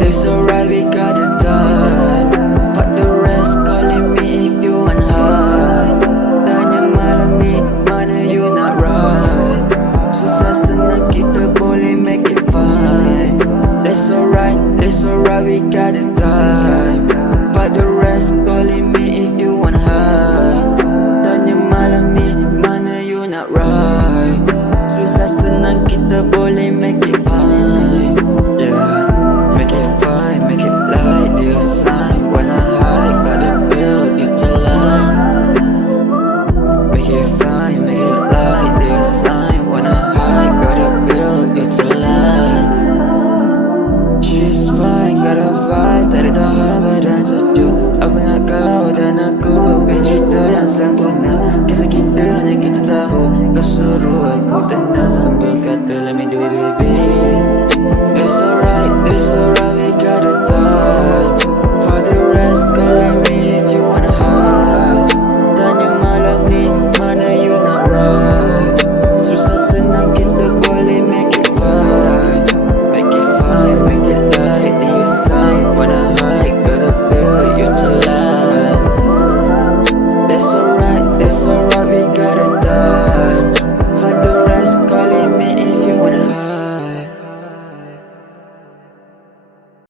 It's alright, we got the time. Fuck the rest, calling me if you want high. Tanya malam ni, mana you nak ride? Susah senang kita boleh make it fine. It's alright, we got the time.